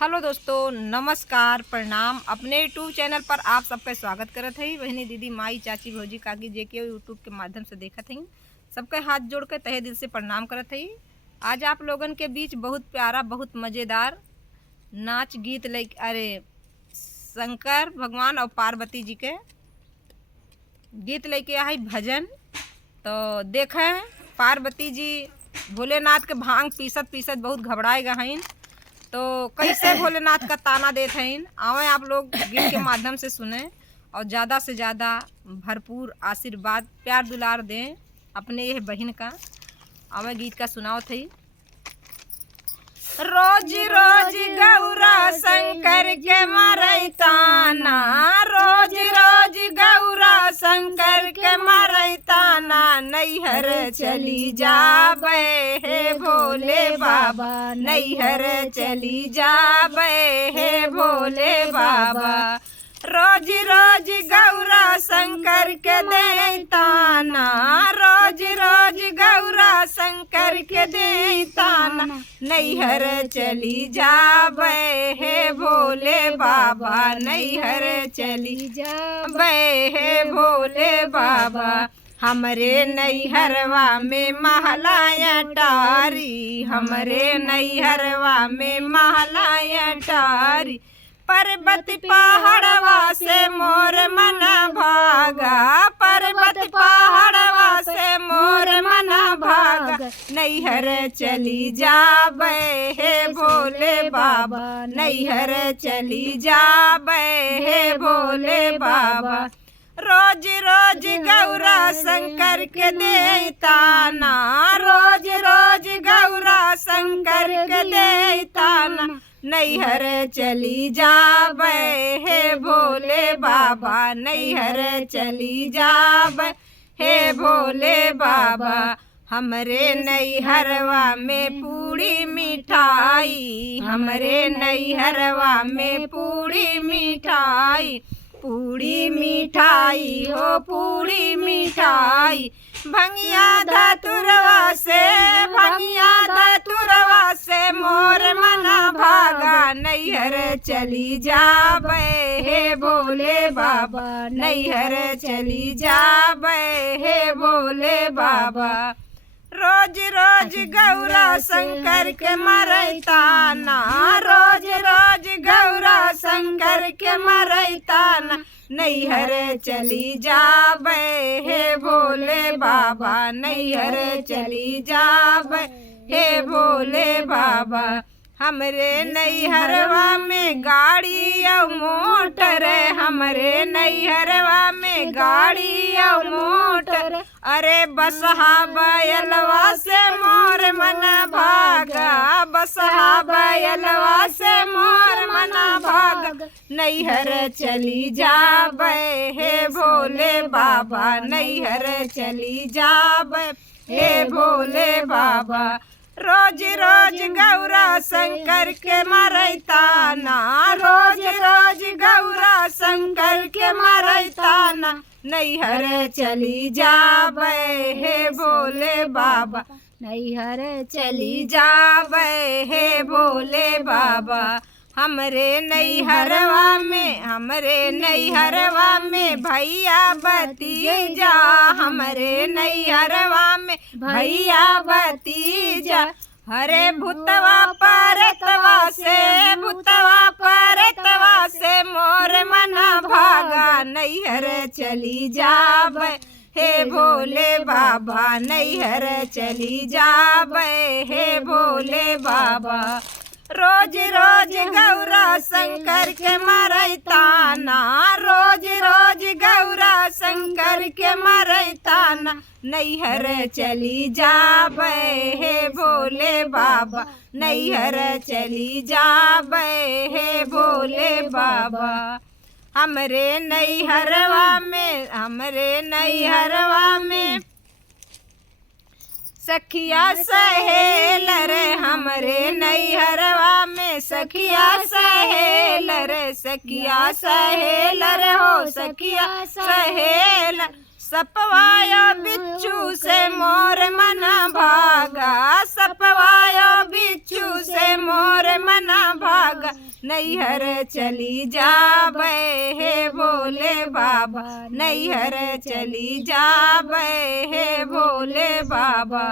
Hello दोस्तों, नमस्कार, प्रणाम। अपने यूट्यूब चैनल पर आप सबका स्वागत करत हई। बहनी, दीदी, माई, चाची, भौजी, काकी जे के यूट्यूब के माध्यम से देखत हई, सबके हाथ जोड़ के तहे दिल से प्रणाम करत हई। आज आप लोगन के बीच बहुत प्यारा, बहुत मज़ेदार नाच गीत शंकर भगवान और पार्वती जी के गीत लेके आई भजन। तो देखें, पार्वती जी भोलेनाथ के भांग पीसत पीसत बहुत घबराए गईन, तो कैसे भोलेनाथ का ताना देते हैं। आवे आप लोग गीत के माध्यम से सुने और ज़्यादा से ज़्यादा भरपूर आशीर्वाद प्यार दुलार दें अपने यह बहन का। आवे गीत का सुनाओ थी। रोज रोज गौरा शंकर के मारे ताना, रोज रोज गौरा शंकर के मारे ताना, नैहर चली जाबे हे भोले बाबा, नैहर चली जाबे हे भोले बाबा। रोज रोज गौरा शंकर के दे ताना, रोज रोज गौरा शंकर के दे ताना, नैहर चली जाबे हे भोले बाबा, नैहर चली जाबे हे भोले बाबा। हमरे नैहरवा में महलाया टारी, हमरे नैहरवा में महलाया टारी, पर्वत पहाड़वा से मोर मन भागा, पर्वत पहाड़वा से मोर मन भागा, नैहर चली जाबे हे भोले बाबा, नैहर चली जाबे हे भोले बाबा। रोज रोज गौरा शंकर के दे ताना, रोज रोज गौरा शंकर के दे ताना, नैहर चली जाबे हे भोले बाबा, नैहर चली जाबे हे भोले बाबा। हमरे नैहरवा में पूरी मिठाई, हमरे नैहरवा में पूरी मिठाई, पूरी मिठाई हो पूरी मिठाई, भंगिया धतुरवा से, भंगिया धतुरवा से मोर मना भागा, नैहर चली जाबे हे भोले बाबा, नैहर चली जाबे हे भोले बाबा। रोज रोज गौरा शंकर के मारे ताना, रोज रोज गौरा शंकर के मारे ताना, नैहर चली जाबे हे भोले बाबा, नैहर चली जाबे हे भोले बाबा। हमरे नैहरवा में गाड़ी और मोटर, हमरे नैहरवा में गाड़ी और मोटर, अरे बसहा बैलवा से मोर मन भागा, बसहा बैलवा से मोर मन भागा, नैहर चली जाबे हे भोले बाबा, नैहर चली जाबे हे भोले बाबा। रोज रोज गौरा शंकर के मारे ताना, रोज रोज गौरा शंकर के मारे ताना, नैहर चली जाबे हे भोले बाबा, नैहर चली जाबे हे भोले बाबा। हमरे नैहरवा में, हमरे नैहरवा में भैया भतीजा, हमरे नैहरवा में भैया भतीजा, हरे भूतवा परतवा से, भूतवा परतवा से मोर मना भागा, नैहर चली जाबे हे भोले बाबा, नैहर चली जाबे हे भोले बाबा। रोज रोज गौरा शंकर के मारे ताना, रोज रोज गौरा शंकर के मारे ताना, नैहर चली जाबे हे भोले बाबा, नैहर चली जाबे हे भोले बाबा। हमरे नैहरवा में, हमरे नैहरवा में सखिया सहेल रे, हमरे नैहरवा में सखिया सहेल रे, सखिया सहेल रे हो सखिया सहेल, सपवाया बिच्छू से मोर मना भागा, सपवाया बिच्छू से मोर मना भागा, नैहर चली जाबे हे भोले बाबा, नैहर चली जाबे हे भोले बाबा।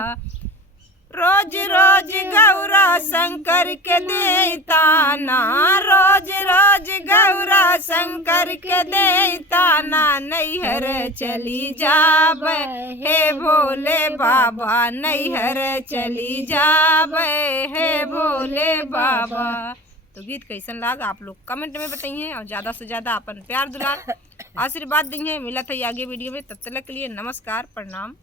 रोज रोज गौरा शंकर के देताना, रोज रोज गौरा शंकर के देताना, नैहर चली जाबे हे भोले बाबा, नैहर चली जाबे हे भोले बाबा। तो गीत कैसन लगा आप लोग कमेंट में बताइए और ज़्यादा से ज़्यादा अपन प्यार दुलार आशीर्वाद दीजिए। मिला था आगे वीडियो में, तब तक के लिए नमस्कार प्रणाम।